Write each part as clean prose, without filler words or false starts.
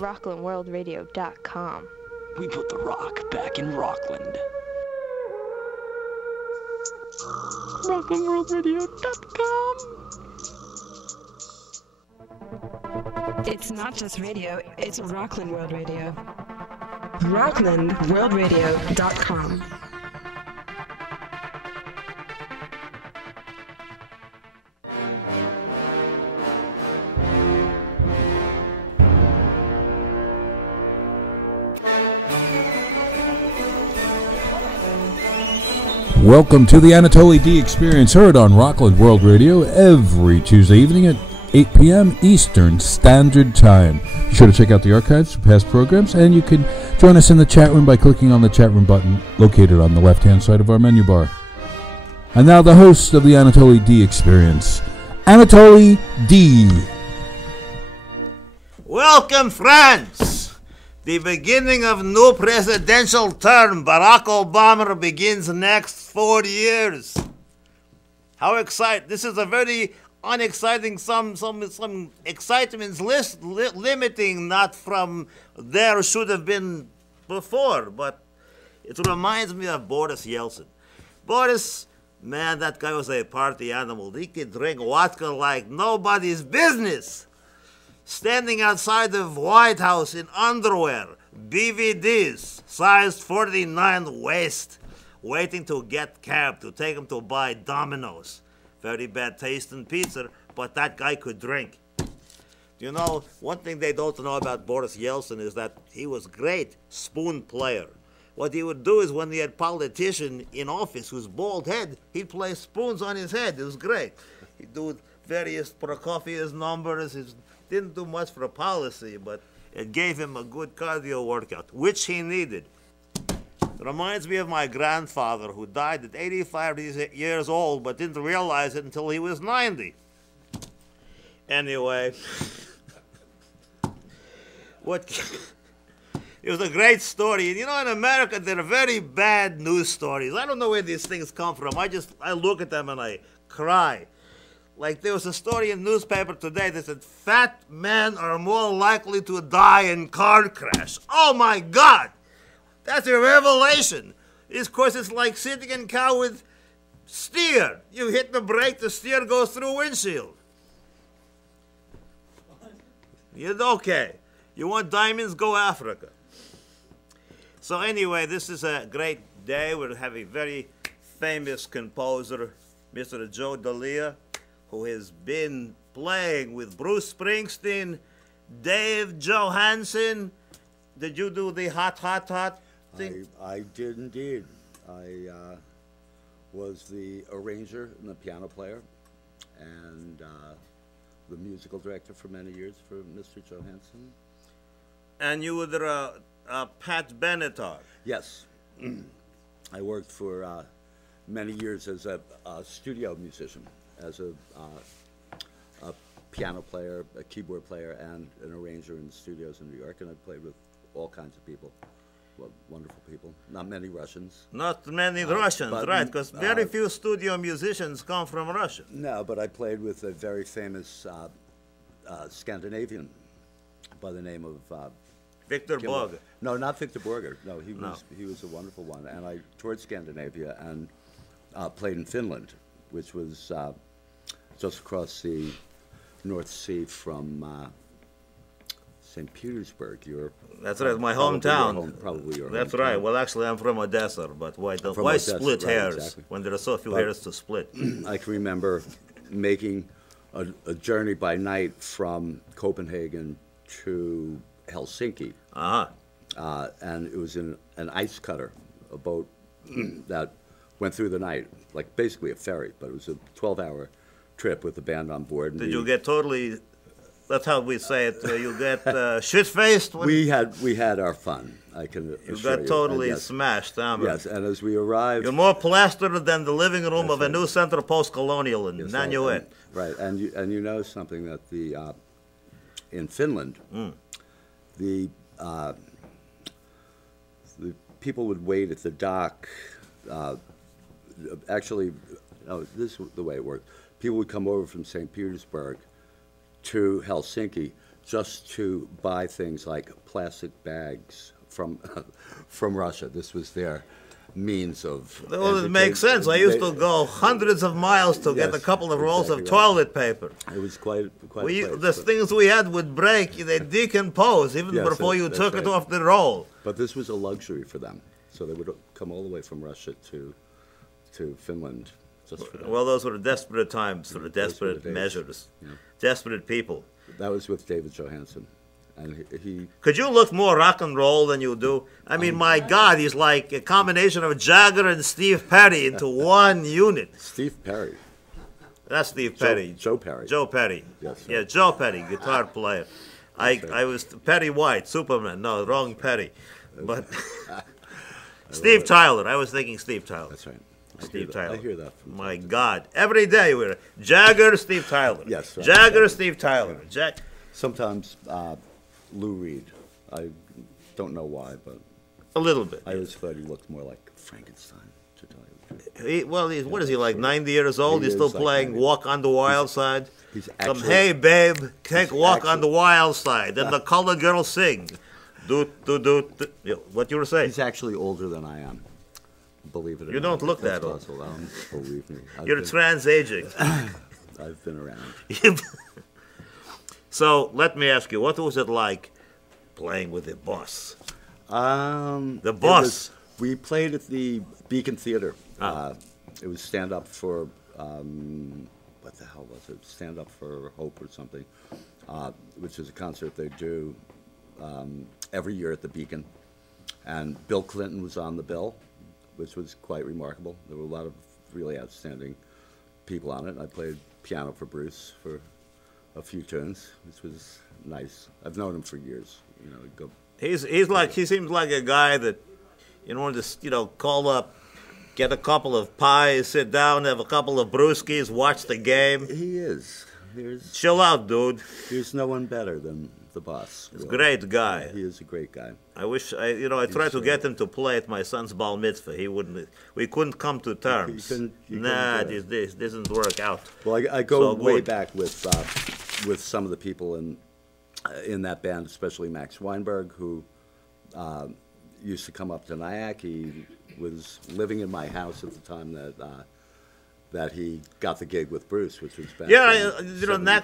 RocklandWorldRadio.com. We put the rock back in Rockland. RocklandWorldRadio.com. It's not just radio, it's Rockland World Radio. RocklandWorldRadio.com. Welcome to the Anatoly D Experience, heard on Rockland World Radio every Tuesday evening at 8 p.m. Eastern Standard Time. Be sure to check out the archives for past programs, and you can join us in the chat room by clicking on the chat room button located on the left-hand side of our menu bar. And now the host of the Anatoly D Experience, Anatoly D. Welcome, friends. The beginning of new presidential term. Barack Obama begins next 4 years. How exciting. This is a very unexciting, some excitements limiting, not from there should have been before, but it reminds me of Boris Yeltsin. Boris, man, that guy was a party animal. He could drink vodka like nobody's business. Standing outside the White House in underwear, BVDs, size 49 waist, waiting to get cab to take him to buy Domino's. Very bad taste in pizza, but that guy could drink. You know, one thing they don't know about Boris Yeltsin is that he was great spoon player. What he would do is when he had politician in office whose bald head, he'd play spoons on his head. It was great. He'd do various Prokofiev's numbers. He didn't do much for policy, but it gave him a good cardio workout, which he needed. It reminds me of my grandfather, who died at 85 years old, but didn't realize it until he was 90. Anyway, it was a great story. And you know, in America, there are very bad news stories. I don't know where these things come from. I look at them and I cry. Like there was a story in the newspaper today that said, fat men are more likely to die in car crash. Oh my God! That's a revelation. Of course, it's like sitting in a car with steer. You hit the brake, the steer goes through windshield. Okay. You want diamonds? Go Africa. So anyway, this is a great day. We'll have a very famous composer, Mr. Joe Delia, who has been playing with Bruce Springsteen, Dave Johansen. Did you do the hot thing? I did indeed. I was the arranger and the piano player and the musical director for many years for Mr. Johansen. And you were Pat Benatar. Yes. I worked for many years as a studio musician, as a piano player, a keyboard player, and an arranger in the studios in New York, and I played with all kinds of people, wonderful people. Not many Russians. Not many Russians, right, because very few studio musicians come from Russia. No, but I played with a very famous Scandinavian by the name of Victor Borge. No, not Victor Borge. No, he was a wonderful one, and I toured Scandinavia and played in Finland, which was just across the North Sea from St. Petersburg. That's right, my hometown. Probably your That's hometown. right. Well, actually, I'm from Odessa, but why split hairs when there are so few hairs to split? I can remember making a journey by night from Copenhagen to Helsinki. And it was in an ice cutter, a boat that went through the night, like basically a ferry, but it was a 12-hour trip with the band on board. Did you get totally, that's how we say it, you get shit-faced? We had our fun, I can assure you. You got totally smashed, huh? Yes, and as we arrived... You're more plastered than the living room of a new Center Post-Colonial in Nanuet. Right, and you know something that in Finland, the people would wait at the dock. Actually, this is the way it worked. People would come over from St. Petersburg to Helsinki just to buy things like plastic bags from from Russia. This was their means of. Well, it makes sense. I used to go hundreds of miles to get a couple of rolls of toilet paper. It was quite a place, the things we had would break, they decompose even before you took it off the roll. But this was a luxury for them, so they would come all the way from Russia to Finland just for that. Well, those were desperate times for the desperate measures, desperate people. That was with David Johansen. And he could you look more rock and roll than you do? I mean, my God, he's like a combination of Jagger and Steve Perry into one unit. Steve Perry. That's Steve Perry. Joe Perry. Joe Perry. Yes. Sir. Yeah, Joe Perry, guitar player. I was Perry White, Superman. No, wrong Perry. But Steve Tyler. I was thinking Steve Tyler. That's right. Steve Tyler. I hear that. My God, every day we're Jagger, Steve Tyler. Yes. Right. Jagger, Steve Tyler. Sometimes Lou Reed. I don't know why, but a little bit. I always thought he looked more like Frankenstein, to tell you the truth. What is he, like 90 years old? He's still playing like Walk on the Wild Side? He's actually, hey, babe, take Walk on the Wild Side. And the colored girls sing. What you were saying? He's actually older than I am. Believe it or not. You don't look that old. Believe me. You're trans-aging. I've been around. So let me ask you, what was it like playing with the boss? The boss. We played at the Beacon Theater. It was stand up for what the hell was it? Stand Up for Hope or something, which is a concert they do every year at the Beacon. And Bill Clinton was on the bill, which was quite remarkable. There were a lot of really outstanding people on it. I played piano for Bruce for a few tunes, which was nice. I've known him for years. You know, he seems like a guy that, in order to call up, get a couple of pies, sit down, have a couple of brewskis, watch the game. He is. Chill out, dude. There's no one better than the boss. He's a great guy. He is a great guy. I wish I tried to get him to play at my son's bar mitzvah. He wouldn't. We couldn't come to terms. This doesn't work out. Well, I go way back with some of the people in that band, especially Max Weinberg, who used to come up to Nyack. He was living in my house at the time that he got the gig with Bruce, which was back. Yeah,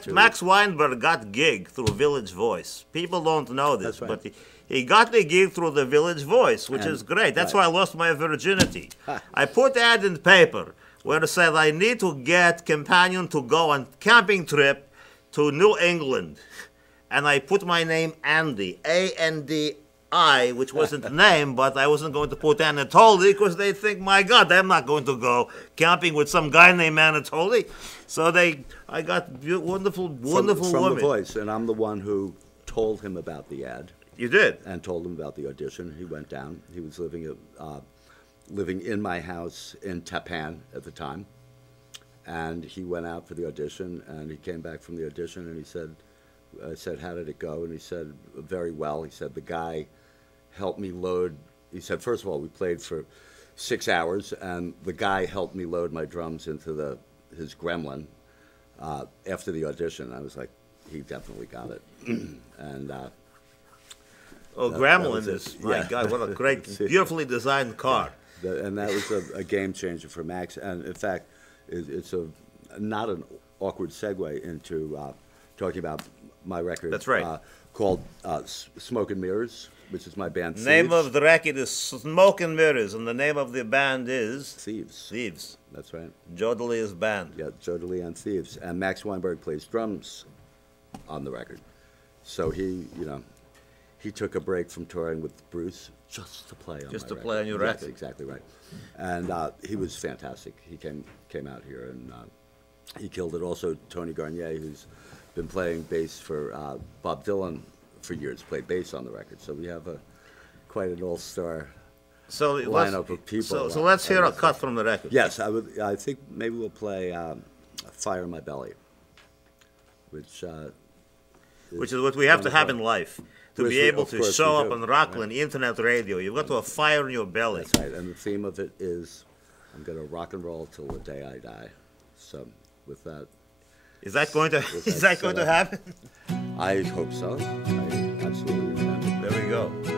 Max Weinberg got gig through Village Voice. People don't know this, right. but he got the gig through the Village Voice, which is great. That's why I lost my virginity. I put ad in paper where it said I need to get companion to go on camping trip to New England, and I put my name Andy, A-N-D-I, which wasn't the name, but I wasn't going to put Anatoly because they think, my God, I'm not going to go camping with some guy named Anatoly. So I got wonderful from women. The Voice, and I'm the one who told him about the ad. You did? And told him about the audition. He went down. He was living in my house in Tapan at the time. And he went out for the audition, and he came back from the audition, and he said, I said, how did it go? And he said, very well. He said, the guy helped me load. He said, first of all, we played for 6 hours, and the guy helped me load my drums into his Gremlin after the audition. I was like, he definitely got it. And Gremlin is, my God, what a great, beautifully designed car. And that was a game changer for Max. And in fact, it's not an awkward segue into talking about my record. That's right. Called Smoke and Mirrors, which is my band. The name of the record is Smoke and Mirrors, and the name of the band is Thieves. Thieves. That's right. Joe Delia's band. Yeah, Joe Delia and Thieves, and Max Weinberg plays drums on the record. So he took a break from touring with Bruce just to play on just my to record. Play on your record. That's exactly right. And he was fantastic. He came out here and he killed it. Also, Tony Garnier, who's been playing bass for Bob Dylan for years, played bass on the record. So we have quite an all-star lineup of people. So let's hear a cut from the record. Yes, I think maybe we'll play "Fire in My Belly," which is what we have to have in life. To be able to show up on Rockland Internet Radio, you've got to have fire in your belly. That's right, and the theme of it is, I'm going to rock and roll till the day I die. So with that. Is that going to happen? I hope so. I absolutely intend it. There we go.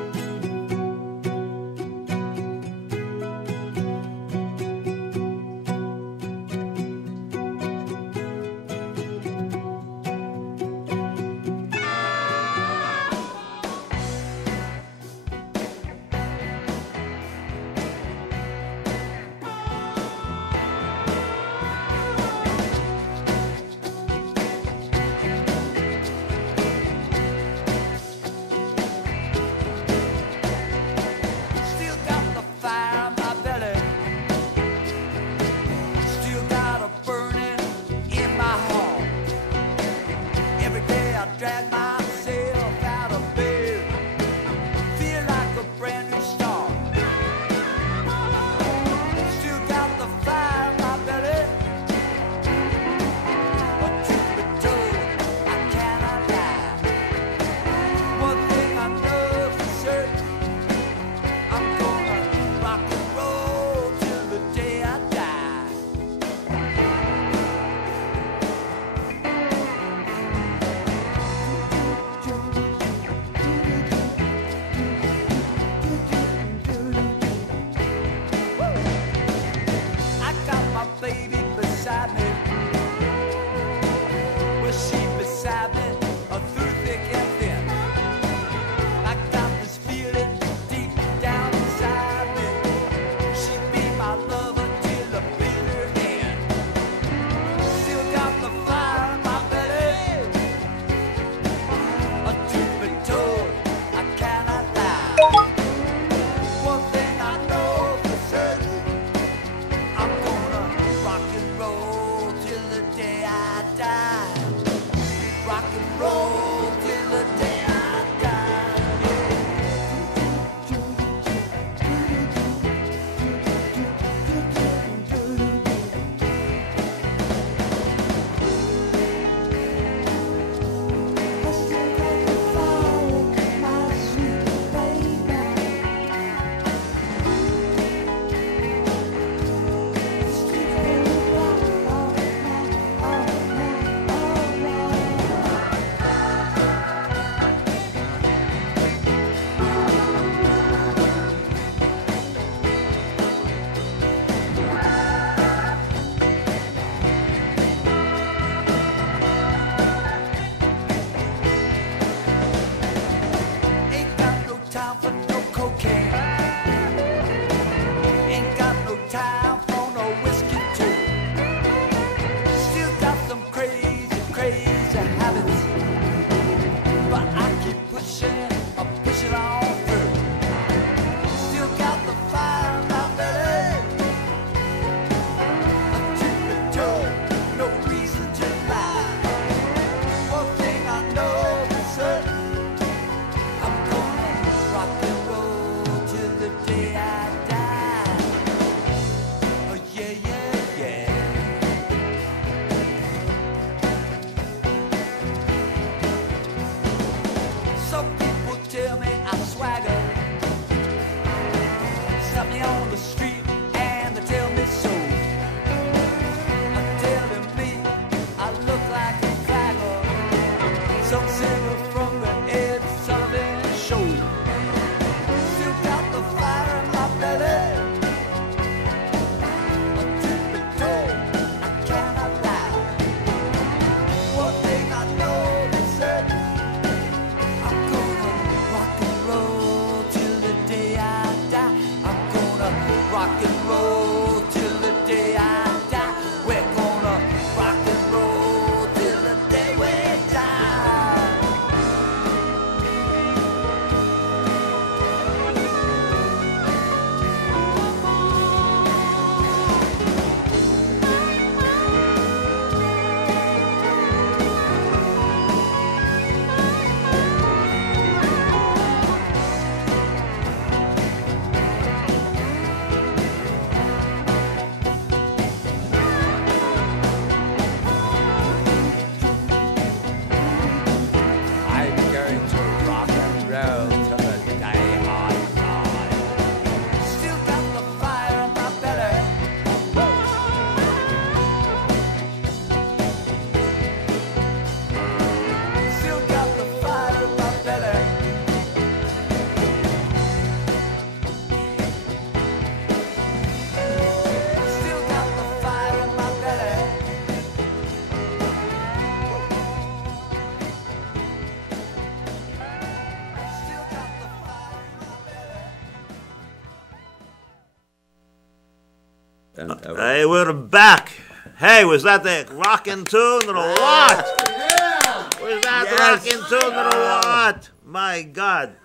Hey, we're back. Hey, was that the rockin' tune or what? Yeah. Was that rockin' tune or what? My God.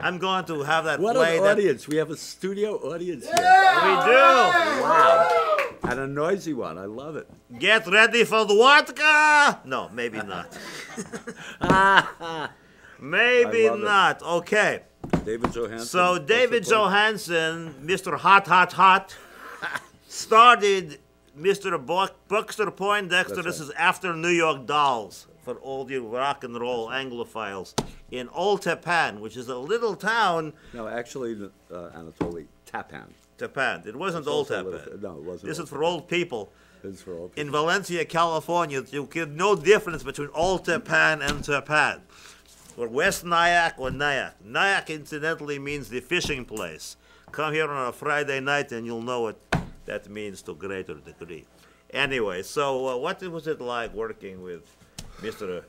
I'm going to have that What played. an audience. We have a studio audience here. We do. Wow. And a noisy one. I love it. Get ready for the vodka. No, maybe not. Maybe not. Okay. David Johansen. So David Johansen, Mr. Hot, Hot, Hot, started Mr. Buckster Poindexter. That's This right. is after New York Dolls for all you rock and roll Anglophiles in Old Tapan, which is a little town. No, actually, Anatoly Tapan. Tapan. It wasn't Old Tapan. No, it wasn't. This is for old people. It's for old people. In Valencia, California, you get no difference between Old Tapan and Tapan. Or West Nyack or Nyack. Nyack, incidentally, means the fishing place. Come here on a Friday night and you'll know what that means to a greater degree. Anyway, so what was it like working with Mr.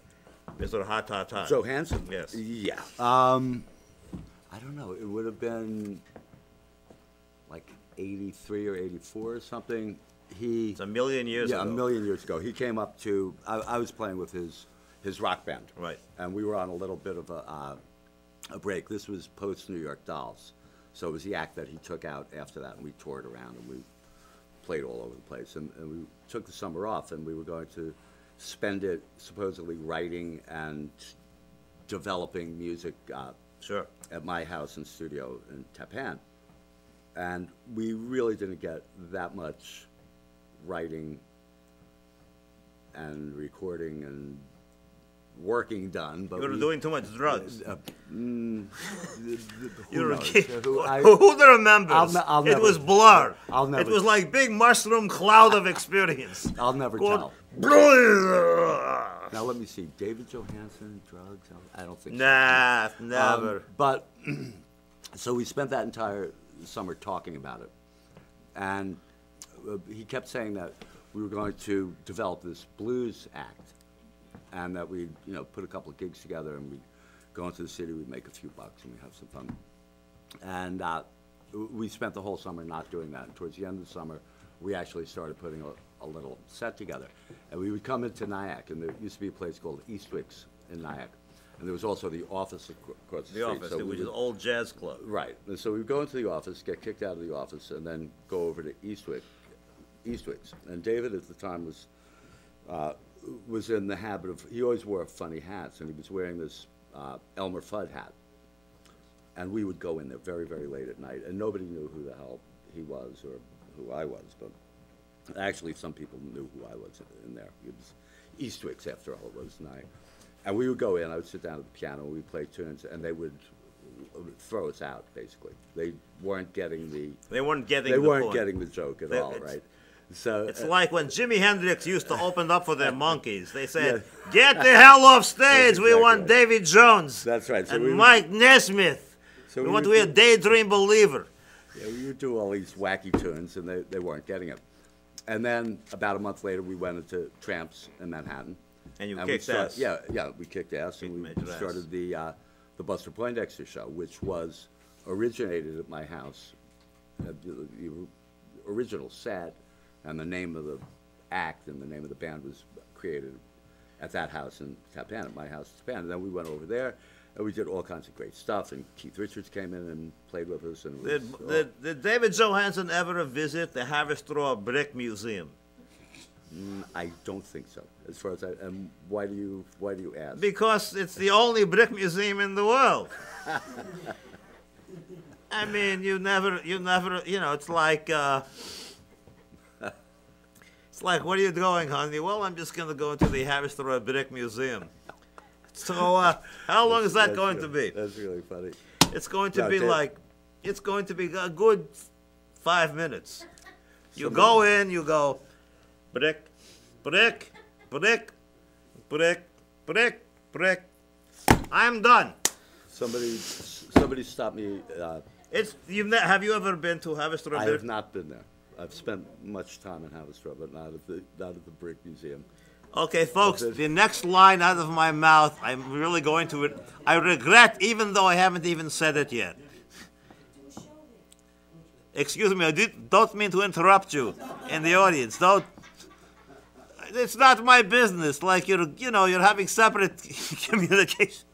Hot Hot Hot? Johansen? Yes. Yeah. I don't know. It would have been like 83 or 84 or something. It's a million years ago. Yeah, a million years ago. He came up to, I was playing with his rock band. Right. And we were on a little bit of a break. This was post-New York Dolls. So it was the act that he took out after that, and we toured around, and we played all over the place. And we took the summer off, and we were going to spend it supposedly writing and developing music Sure. at my house and studio in Tapan. And we really didn't get that much writing and recording and working done. But You were doing too much drugs. who You were knows? Who remembers? I'll It never- was blur. I'll never- It was like big mushroom cloud of experience. I'll never Go- tell. Now let me see. David Johansen, drugs? I don't think so. Nah, never. But so we spent that entire summer talking about it, and he kept saying that we were going to develop this blues act, and that we'd put a couple of gigs together, and we'd go into the city, we'd make a few bucks, and we'd have some fun. And we spent the whole summer not doing that. And towards the end of the summer, we actually started putting a little set together, and we would come into Nyack, and there used to be a place called Eastwick's in Nyack. And there was also the office across the street. Office, so which is an old jazz club. Right. And so we would go into the office, get kicked out of the office, and then go over to Eastwick's. And David at the time was in the habit of, he always wore funny hats, and he was wearing this Elmer Fudd hat. And we would go in there very, very late at night, and nobody knew who the hell he was or who I was, but actually some people knew who I was in there. It was Eastwick's, after all, it was Nyack. And we would go in, I would sit down at the piano, we'd play tunes, and they would throw us out, basically. They weren't getting the joke at all, right? So It's like when Jimi Hendrix used to open up for the Monkees. They said, "Get the hell off stage. We exactly want right. Davy Jones That's right. So and we would- Mike Nesmith. So we we want to would be a do- daydream believer." Yeah, we would do all these wacky tunes, and they weren't getting it. And then about a month later, we went into Tramps in Manhattan. And you we kicked ass. Yeah, we kicked ass, and we Major ass. started the Buster Poindexter show, which was originated at my house. The original set and the name of the act and the name of the band was created at that house in Tapan, at my house in Tapan. And then we went over there, and we did all kinds of great stuff. And Keith Richards came in and played with us. And it was Did David Johansen ever visit the Haverstraw Brick Museum? I don't think so. As far as and why do you ask? Because it's the only brick museum in the world. I mean, you never, it's like, what are you doing, honey? Well, I'm just going to go into the Haverstraw Brick Museum. So, how long is that going to be? That's really funny. It's going to No, be Dave- it's going to be a good 5 minutes. You go in, you go, brick, brick, brick, brick, brick, brick. I'm done. Somebody stopped me. Have you ever been to Haverstraw I Brick? have not been there. I've spent much time in Haverstraw, but not at the Brick Museum. Okay, folks, Okay. the next line out of my mouth, I'm really going to it. I regret, even though I haven't even said it yet. Excuse me, don't mean to interrupt you in the audience. Don't. It's not my business. Like you're having separate communication.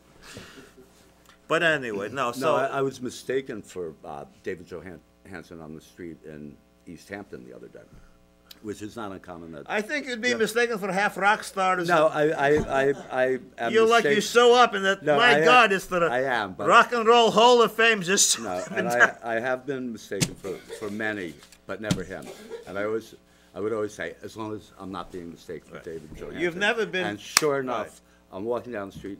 But anyway, no. So I was mistaken for David Johansen on the street in East Hampton the other day, which is not uncommon. I think you'd be mistaken for half rock stars. No, I am. You show up and that. No, God, it's the Rock and Roll Hall of Fame. Just no, and I have been mistaken for many, but never him. And I would always say, as long as I'm not being mistaken for David Johansen. You've never been. And sure enough, I'm walking down the street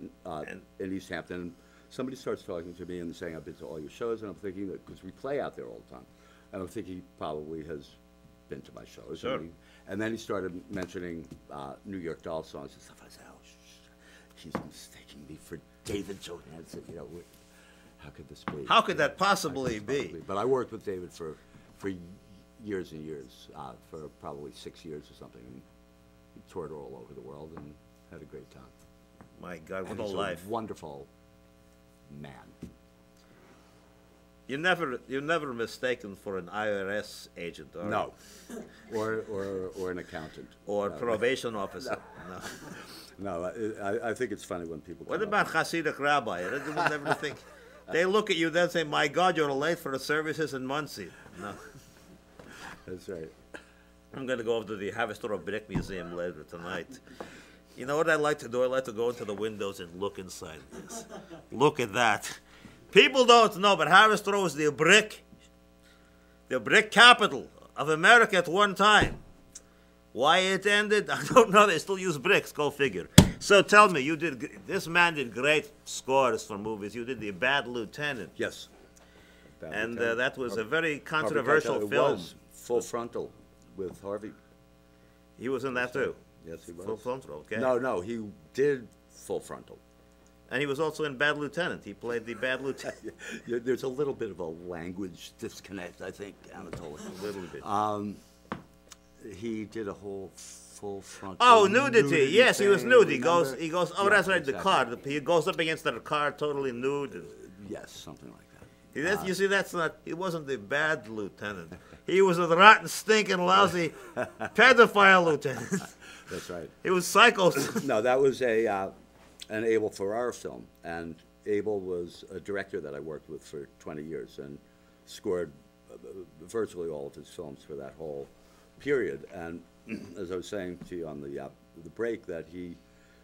in East Hampton. And somebody starts talking to me and saying, I've been to all your shows, and I'm thinking that because we play out there all the time, and I'm thinking he probably has been to my shows. Sure. And then he started mentioning New York Doll songs and stuff. I said, he's mistaking me for David Johansen. How could this be? How could that possibly be? But I worked with David for years and years, for probably 6 years or something. And he toured all over the world and had a great time. My God, what and a he's life! A wonderful man. You're never mistaken for an IRS agent, or no, or an accountant, or probation officer. No, I think it's funny when people. What about Hasidic rabbi? I would never think. They look at you then and say, "My God, you're late for the services in Muncie." No, that's right. I'm going to go over to the Haverstraw Brick Museum later tonight. You know what I like to do? I like to go into the windows and look inside this. Look at that. People don't know, but Haverstraw was the brick capital of America at one time. Why it ended, I don't know. They still use bricks. Go figure. So tell me, this man did great scores for movies. You did The Bad Lieutenant. Yes. And that was a very controversial film. Was Full Frontal with Harvey. He was in that too? Yes, he was. Full Frontal, okay. No, he did Full Frontal. And he was also in Bad Lieutenant. He played the Bad Lieutenant. There's a little bit of a language disconnect, I think, Anatoly. A little bit. He did a whole Full Frontal. Oh, nudity. Yes, he was nude. He goes. Oh, yeah, that's right. exactly. The car. He goes up against the car, totally nude. Yes, something like that. You see, that's not. He wasn't the Bad Lieutenant. He was a rotten, stinking, lousy pedophile lieutenant. That's right. He was psycho. No, that was an Abel Ferrara film, and Abel was a director that I worked with for 20 years and scored virtually all of his films for that whole period. And as I was saying to you on the break, that he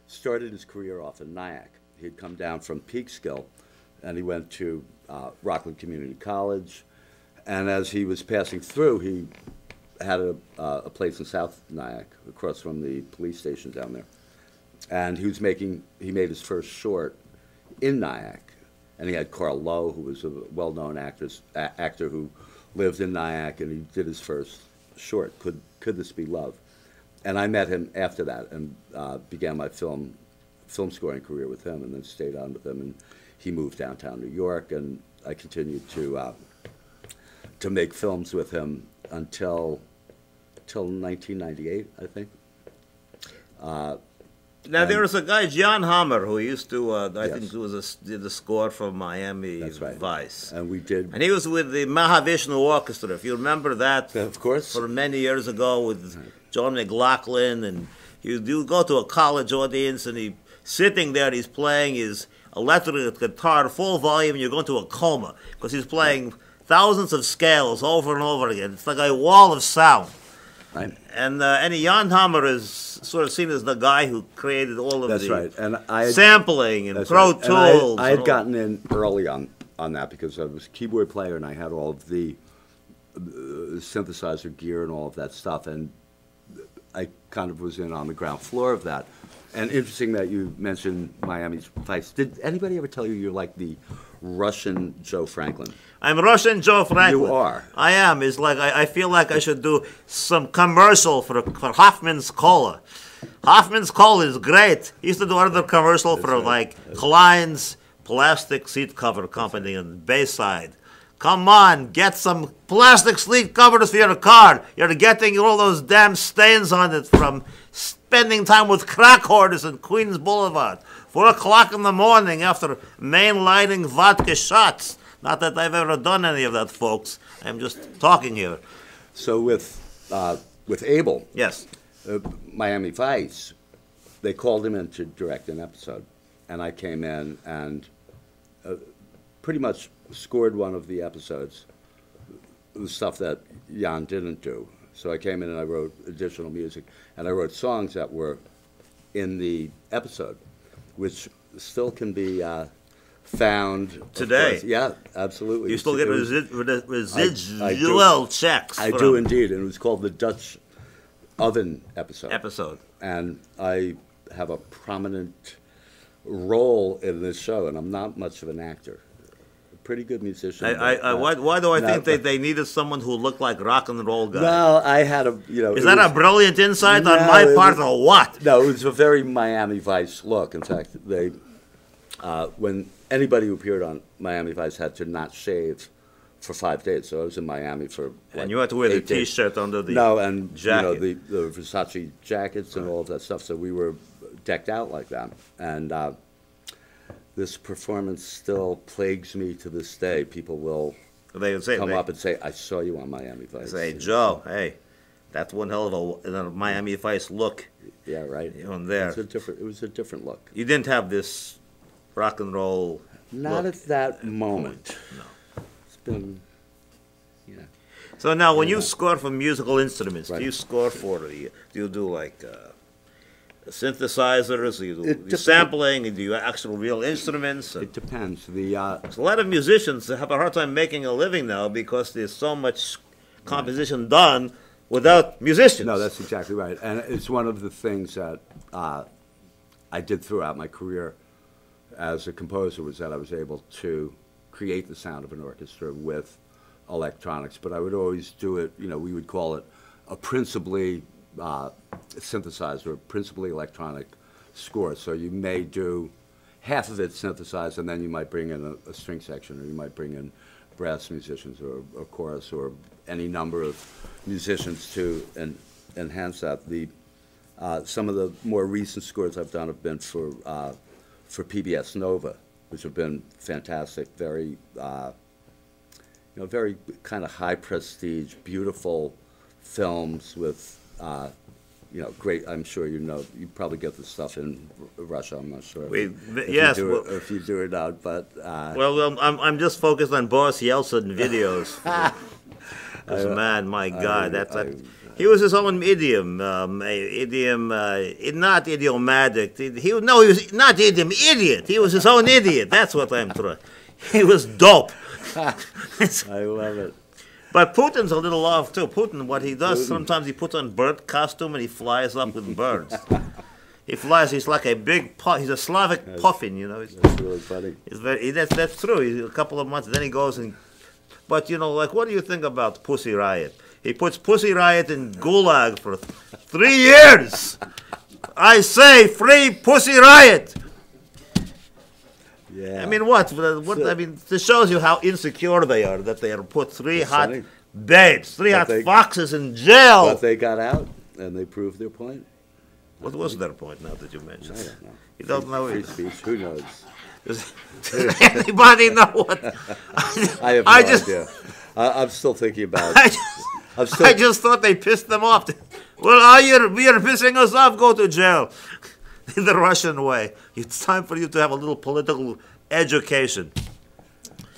started his career off in Nyack. He'd come down from Peekskill, and he went to Rockland Community College. And as he was passing through, he had a place in South Nyack, across from the police station down there. And he made his first short in Nyack. And he had Carl Lowe, who was a well-known actor who lived in Nyack, and he did his first short, Could This Be Love? And I met him after that and began my film scoring career with him, and then stayed on with him. And he moved downtown New York, and I continued to make films with him until 1998, I think. Now, there was a guy, John Hammer, who used to, I Yes. think did the score for Miami That's right. Vice. And we did. And he was with the Mahavishnu Orchestra, if you remember that. Of course. For many years ago with John McLaughlin. And you go to a college audience, and sitting there, he's playing his electric guitar full volume, and you're going to a coma, because he's playing thousands of scales over and over again. It's like a wall of sound. Right. And Jan Hammer is sort of seen as the guy who created all of That's the right. And I sampling and That's Pro right. Tools. And I had gotten in early on that because I was a keyboard player and I had all of the synthesizer gear and all of that stuff, and I kind of was in on the ground floor of that. And interesting that you mentioned Miami's Vice. Did anybody ever tell you you're like the Russian Joe Franklin? I'm Russian Joe Franklin. You are. I am. It's like I feel like I should do some commercial for Hoffman's Cola. Hoffman's Cola is great. He used to do another commercial for like Klein's plastic seat cover company in Bayside. Come on, get some plastic seat covers for your car. You're getting all those damn stains on it from spending time with crack hoarders in Queens Boulevard. 4 o'clock in the morning after mainlining vodka shots. Not that I've ever done any of that, folks. I'm just talking here. So with Abel, Yes. Miami Vice, they called him in to direct an episode, and I came in and pretty much scored one of the episodes, the stuff that Jan didn't do. So I came in and I wrote additional music, and I wrote songs that were in the episode, which still can be found Today. Yeah, absolutely. You still get I residual checks. I do indeed, and it was called the Dutch Oven episode. And I have a prominent role in this show, and I'm not much of an actor. A pretty good musician. Why do I think that they needed someone who looked like rock and roll guy? Well, I had a, Is that a brilliant insight on my part or what? No, it was a very Miami Vice look. In fact, they, when anybody who appeared on Miami Vice had to not shave for 5 days. So I was in Miami for And you had to wear the 8 days. T-shirt under the jacket. jacket. The Versace jackets and all of that stuff. So we were decked out like that. And this performance still plagues me to this day. People will They would say, come up and say, "I saw you on Miami Vice." say, Joe, hey, that's one hell of a Miami Vice look Yeah, right. on there. It was a different look. You didn't have this rock and roll Not look. at that moment. No. It's been, So now, when you score for musical instruments, Right. do you score for do you do like synthesizers? Do you do sampling? Do you actual real instruments? it depends. The So a lot of musicians have a hard time making a living now because there's so much composition done without musicians. No, that's exactly right. And it's one of the things that I did throughout my career as a composer, was that I was able to create the sound of an orchestra with electronics. But I would always do it, we would call it a principally synthesized or principally electronic score. So you may do half of it synthesized, and then you might bring in a string section, or you might bring in brass musicians or a chorus or any number of musicians to enhance that. Some of the more recent scores I've done have been for PBS Nova, which have been fantastic, very very kind of high prestige, beautiful films with great. I'm sure you probably get the stuff in Russia. I'm not sure. Yes, if you do it out, but well, I'm just focused on Boris Yeltsin videos. This man, my God, he was his own idiom, not idiomatic. He was not idiot. He was his own idiot. That's what I'm trying. He was dope. I love it. But Putin's a little off too. Putin, what he does, sometimes he puts on bird costume and he flies up with birds. He flies. He's like a big. He's a Slavic puffin, That's really funny. That's true. He's a couple of months, then he goes and. But what do you think about Pussy Riot? He puts Pussy Riot in Gulag for 3 years. I say, free Pussy Riot. Yeah. I mean, what? I mean, this shows you how insecure they are, that they are put three It's hot funny. babes, three hot foxes in jail. But they got out, and they proved their point. What was their point, now that you mentioned I it? don't know. You don't know Free it. speech, who knows? Does anybody know what? I have no idea. I'm still thinking about it. I just thought they pissed them off. Well, you're pissing us off, go to jail. The Russian way. It's time for you to have a little political education.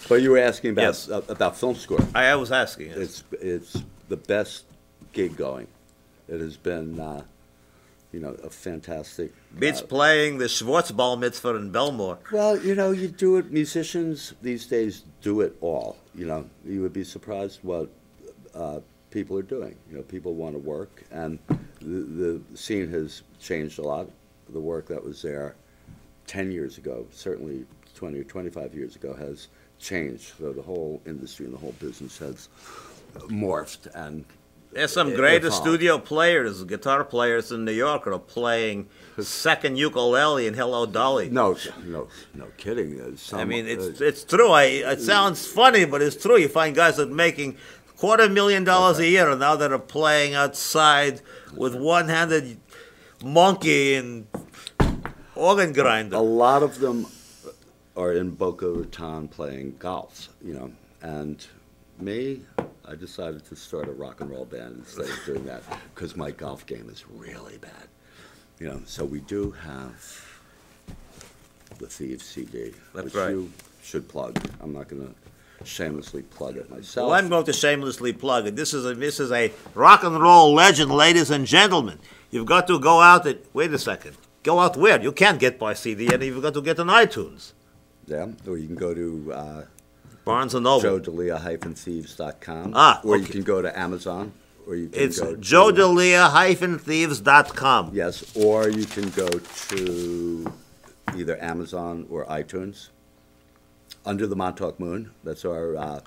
But you were asking about Yes. About film score. I was asking. Yes. It's the best gig going. It has been, a fantastic. Beats playing the Schwarzball mitzvah in Belmore. Well, you do it. Musicians these days do it all. You would be surprised what people are doing. People want to work, and the scene has changed a lot. The work that was there 10 years ago, certainly 20 or 25 years ago, has changed. So the whole industry and the whole business has morphed. And There's some great studio players, guitar players in New York are playing second ukulele in Hello Dolly. No kidding. I mean, it's true. It sounds funny, but it's true. You find guys that are making $250,000 a year, and now that are playing outside with one-handed monkey and organ grinder. A lot of them are in Boca Raton playing golf, and me, I decided to start a rock and roll band instead of doing that because my golf game is really bad. So we do have the Thieves CD, which you should plug. I'm not going to shamelessly plug it myself. Well, I'm going to shamelessly plug it. This is a rock and roll legend, ladies and gentlemen. You've got to go out and wait a second. Go out where? You can't get by CD, and you've got to get on iTunes. Yeah, or you can go to Barnes and Noble. JoeDelia-Thieves.com. Okay. Or you can go to Amazon. Or you can It's go to JoeDelia-Thieves.com. Yes, or you can go to either Amazon or iTunes. Under the Montauk Moon. That's our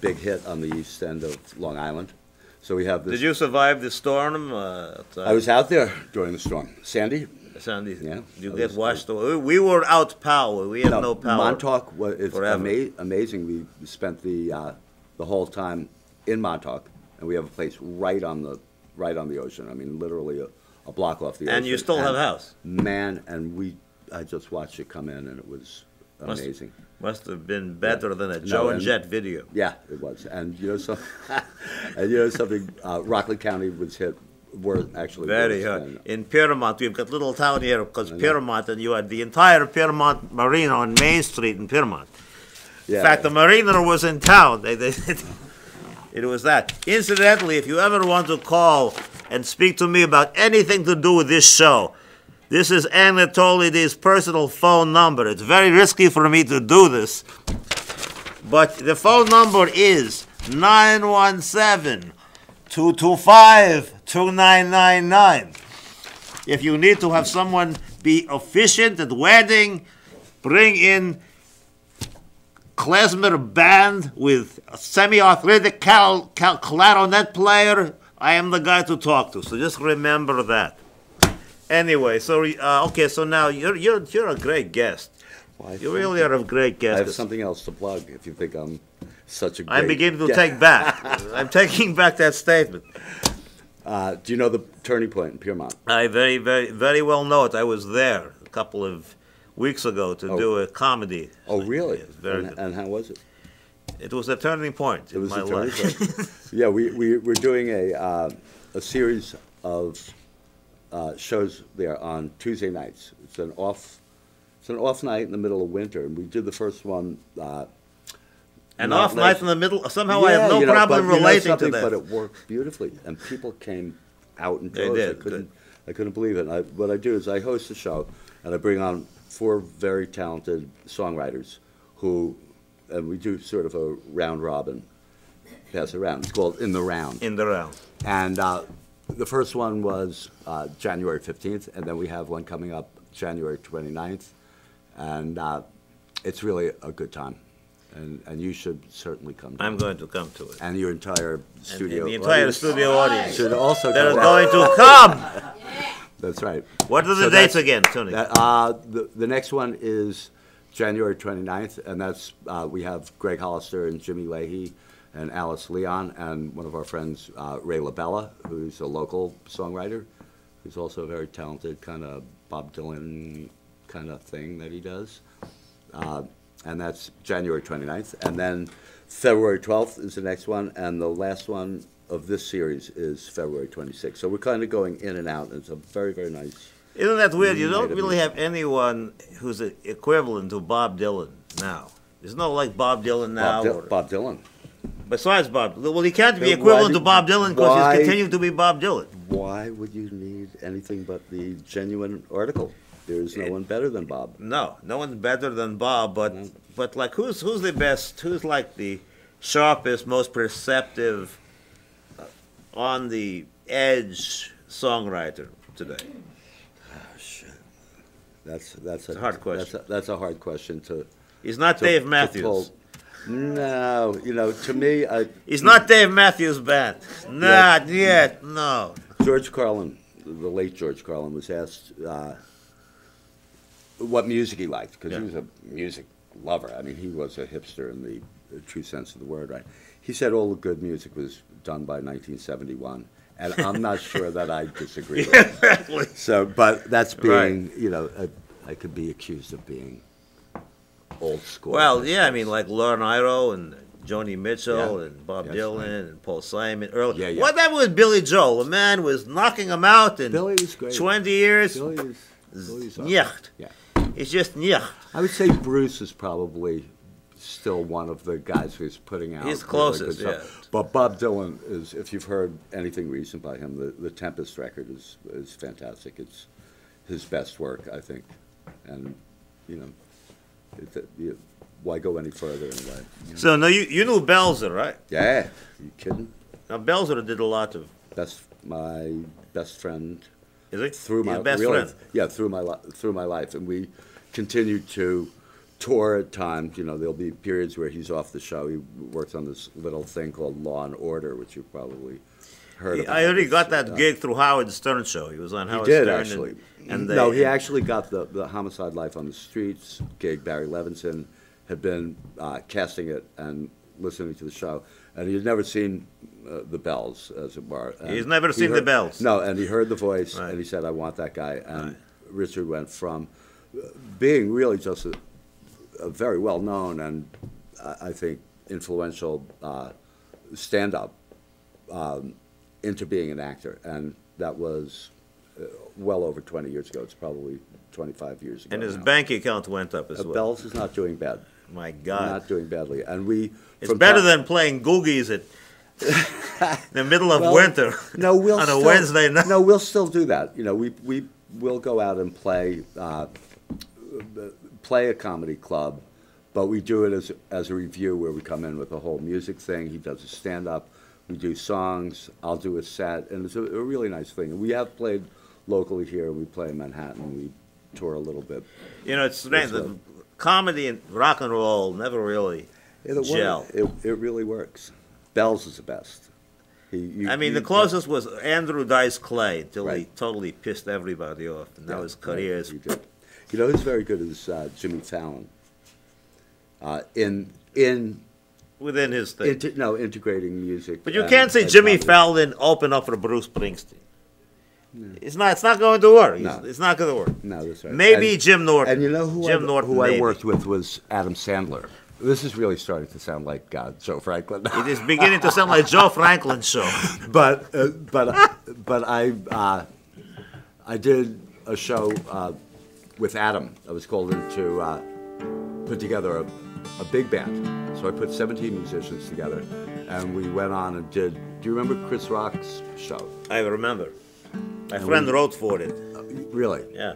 big hit on the east end of Long Island. So we have this. Did you survive the storm? I was out there during the storm. Sandy? Yeah. You get washed away. We were out power. We had no power. Montauk is forever. amazing. We spent the whole time in Montauk, and we have a place right on the ocean. I mean, literally a block off the ocean. And you still have a house. Man, I just watched it come in, and it was amazing. Must have been better than a Joe and Jet video. Yeah, it was. And something, Rockland County was hit. Were actually very hard. In Piermont, we've got a little town here because Piermont, and you had the entire Piermont Marina on Main Street in Piermont. Yeah. In fact, the marina was in town. It was that. Incidentally, if you ever want to call and speak to me about anything to do with this show, this is Anatoly D's personal phone number. It's very risky for me to do this, but the phone number is 917-225-2999. If you need to have someone be efficient at wedding, bring in klezmer band with a semi-athletic clarinet player, I am the guy to talk to. So just remember that. Anyway, so okay, so now you're a great guest. Well, you really are a great guest. I have something else to plug. If you think I'm such a great I'm beginning to take back. I'm taking back that statement. Do you know the Turning Point in Piermont? I very, very, very well know it. I was there a couple of weeks ago to do a comedy. Oh, really? Yes, very good. And how was it? It was a turning point in my life. Yeah, we're doing a series of shows there on Tuesday nights. It's an off night in the middle of winter, and we did the first one. An off night in the middle. Somehow I have no problem relating to that. But it worked beautifully, and people came out in droves. They did. I couldn't believe it. What I do is I host a show, and I bring on 4 very talented songwriters and we do sort of a round robin, pass around. It's called In the Round. In the Round. And the first one was January 15th, and then we have one coming up January 29th, and it's really a good time. And you should certainly come. I'm going to come to it. And your entire studio. And the entire studio audience should also. They're going to come. That's right. What are the dates again, Tony? The next one is January 29th, and that's we have Greg Hollister and Jimmy Leahy and Alice Leon and one of our friends, Ray LaBella, who's a local songwriter, who's also a very talented kind of Bob Dylan kind of thing that he does. And that's January 29th. And then February 12th is the next one, and the last one of this series is February 26th. So we're kind of going in and out, and it's a very, very nice. Isn't that weird? You don't really have anyone who's equivalent to Bob Dylan now. There's no like Bob Dylan now. Bob Dylan. Besides Bob, well, he can't be equivalent to Bob Dylan because he's continuing to be Bob Dylan. Why would you need anything but the genuine article? There's no one better than Bob. No one's better than Bob. But like, who's the best? Who's like the sharpest, most perceptive, on the edge songwriter today? Oh, shit. That's a hard question. That's a hard question to. He's not Dave Matthews. No, to me, he's not Dave Matthews' band. Not yet. No. George Carlin, the late George Carlin, was asked what music he liked, because he was a music lover. I mean, he was a hipster in the true sense of the word, right? He said all the good music was done by 1971, and I'm not sure that I disagree with that. Exactly. So, but that's being, I could be accused of being old school. Well, yeah, I mean, like Lauren Iroh and Joni Mitchell Yeah. and Bob Yes, Dylan right. and Paul Simon. Early. Yeah, yeah. What happened with Billy Joel? The man was knocking him out in Billy was great. 20 years. Billy's awesome. Nicht. Yeah. It's just nicht. I would say Bruce is probably still one of the guys who's putting out. He's really closest, good stuff. yeah. But Bob Dylan is, if you've heard anything recent by him, the Tempest record is fantastic. It's his best work, I think. And, you know, why go any further in life? You know? So, now you knew Belzer, right? Yeah, you kidding? Now, Belzer did a lot of. My best friend. Is it? Through my Your best really, friend? yeah, through my life, and we continued to tour at times. You know, there'll be periods where he's off the show. He works on this little thing called Law and Order, which you've probably heard about. I already got that gig through Howard Stern show. He was on Howard He did Stern. actually. And No, he actually got the Homicide Life on the Streets gig. Barry Levinson had been casting it and listening to the show, and he had never seen the Bells, as it were. And He's never he seen the heard- Bells. No, and he heard the voice, Right. and he said, "I want that guy." And Richard went from being really just a very well known and I think influential stand-up into being an actor, and that was well over 20 years ago. It's probably 25 years ago. And his now. bank account went up as well. Bells is not doing bad. My God. Not doing badly, and we. It's from better time- than playing googies at the middle of Well, winter No, we'll on a still, Wednesday night. No, we'll still do that. You know, we will go out and play a comedy club, but we do it as a review where we come in with a whole music thing. He does a stand up. We do songs. I'll do a set, and it's a really nice thing. And we have played locally here. We play in Manhattan. We tour a little bit. You know, it's strange. That's The comedy and rock and roll never really gel. It really works. Bells is the best. The closest was Andrew Dice Clay until he Right. totally pissed everybody off. And now his career is. He did. You know who's very good is Jimmy Fallon. Within his thing. Integrating music. But you and- can't say and Jimmy comedy. Fallon open up for Bruce Springsteen. It's not going to work. No. It's not going to work. No, that's right. Maybe And- Jim Norton. And you know who Jim Norton, I maybe. worked with was Adam Sandler. This is really starting to sound like Joe Franklin. It is beginning to sound like Joe Franklin's show. but I did a show with Adam. I was called in to put together a big band. So I put 17 musicians together, and we went on and did. Do you remember Chris Rock's show? I remember. My friend wrote for it. Really? Yeah.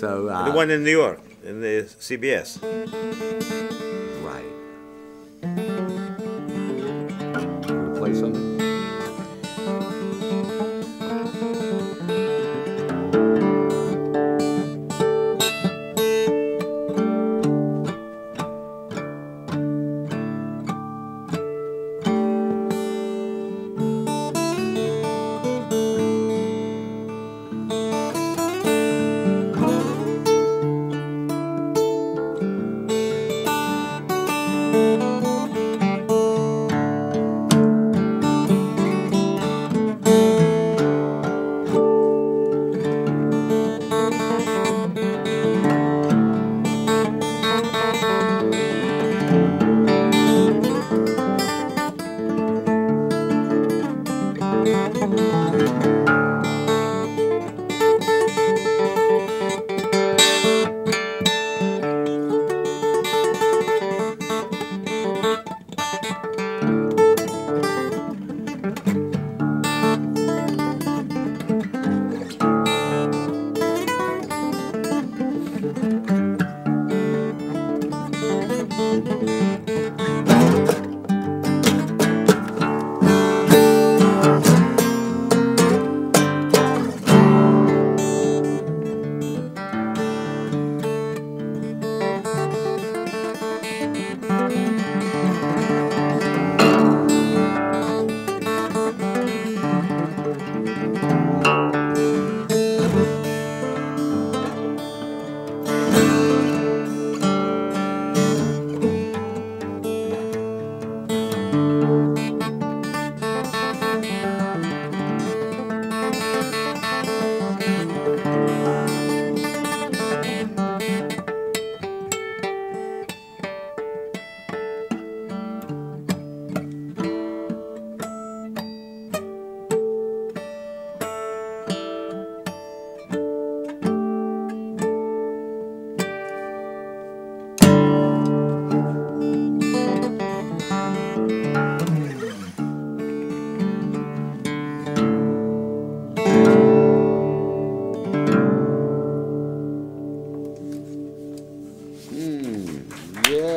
So The one in New York, in the CBS. right. Wanna play something?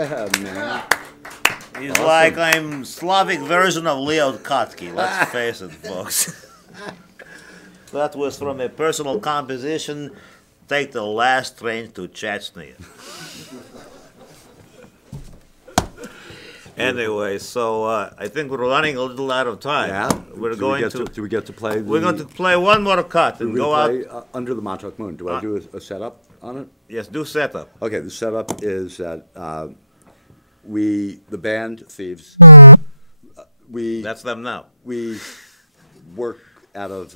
Yeah, man. He's like I'm Slavic version of Leo Kottke. Let's face it, folks. That was from a personal composition. Take the last train to Chechnya. Anyway, so I think we're running a little out of time. Yeah. We're Do going we get to play? We're going to play one more cut and go play, out. Under the Montauk Moon. Do I do a setup on it? Yes, do setup. Okay, the setup is that the band Thieves, That's them now. we work out of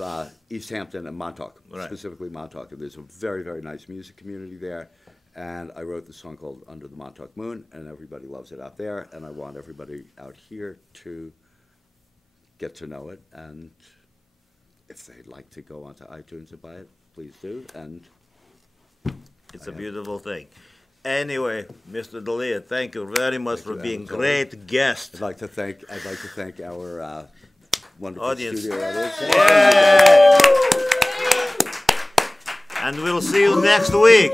East Hampton and Montauk, Right. specifically Montauk. And there's a very, very nice music community there. And I wrote the song called Under the Montauk Moon, and everybody loves it out there. And I want everybody out here to get to know it. And if they'd like to go onto iTunes and buy it, please do. And It's a beautiful thing. Anyway, Mr. Delia, thank you very much for being a great guest. I'd like to thank our wonderful Audience. studio audience. Yay! And we'll see you next week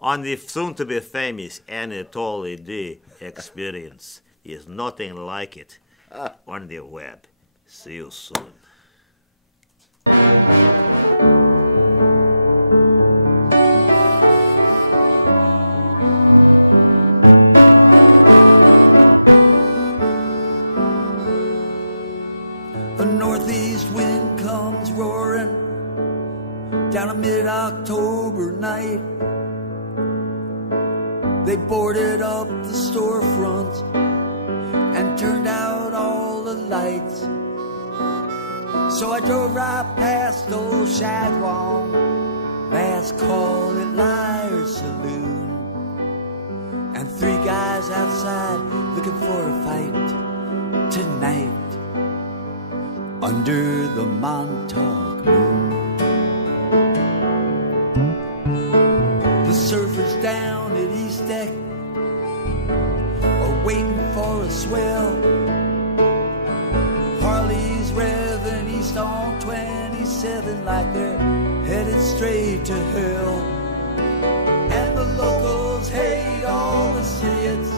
on the soon-to-be famous Anatoly D Experience. There's nothing like it on the web. See you soon. A northeast wind comes roaring down a mid-October night. They boarded up the storefronts and turned out all the lights. So I drove right past old Shadwell, last call at Liar's Saloon, and three guys outside looking for a fight tonight under the Montauk Moon. The surfers down at East Deck are waiting for a swell. Harley's revving east on 27 like they're headed straight to hell. And the locals hate all the idiots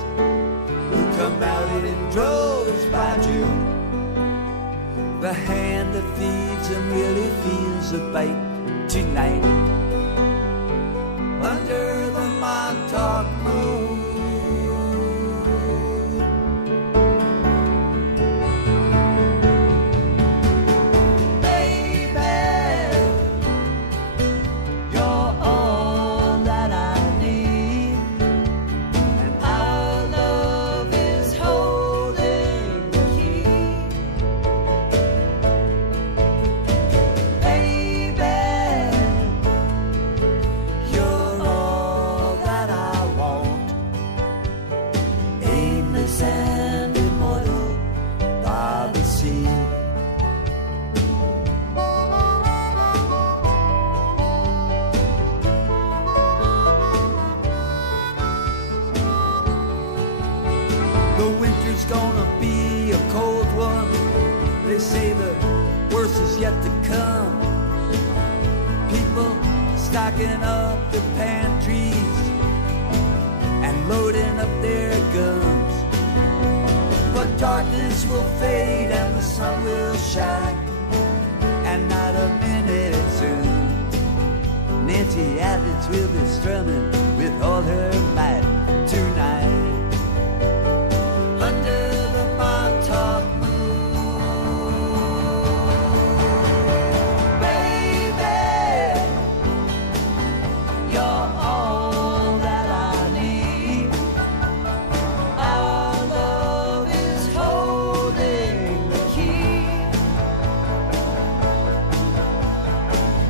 who come out in droves by June. The hand that feeds them really feels a bite tonight under the Montauk Moon. Baby, you're all that I need, and our love is holding the key. Baby, you're all that I want, aimless and immortal by the sea. The winter's gonna be a cold one. They say the worst is yet to come. People stocking up their pantries and loading up their guns. But darkness will fade and the sun will shine, and not a minute soon Nancy Adams will be strumming with all her might tonight under the Montauk Moon. Baby, you're all that I need. Our love is holding the key.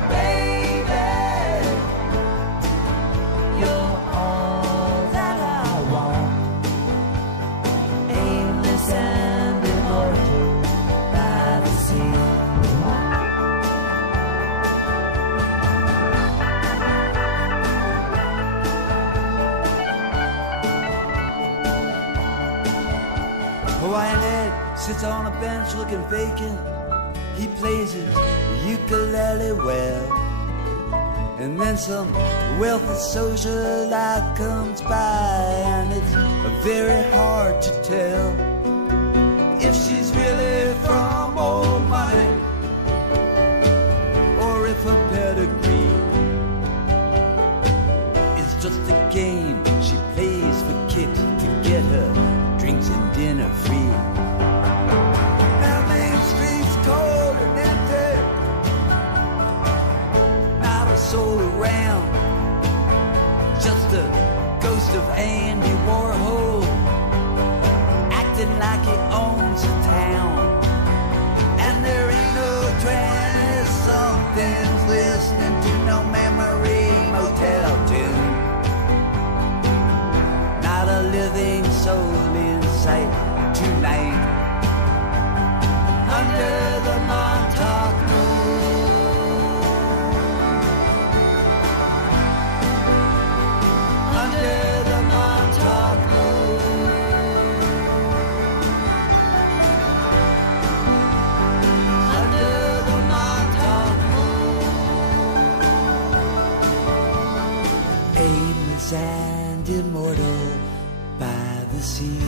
Baby, you're all that I want, aimless and immortal by the sea. Hawaiian Ed sits on a bench looking vacant. He plays his ukulele well, And then some wealthy socialite comes by, and it's very hard to tell if she's really from old money or if her pedigree is just a game she plays for kicks to get her drinks and dinner free. Now Main Street's cold and empty, not a soul around, just a ghost of Andy Warhol acting like he owns a town. And there ain't no 20-somethings listening to no memory motel tune. Not a living soul in sight tonight under the Montauk moon. Under the Montauk moon. Under the Montauk moon. Aimless and immortal by the sea.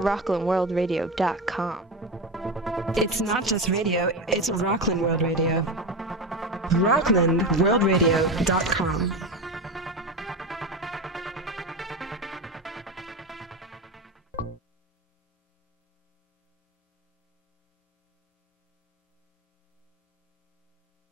RocklandWorldRadio.com. It's not just radio, it's Rockland World Radio. RocklandWorldRadio.com.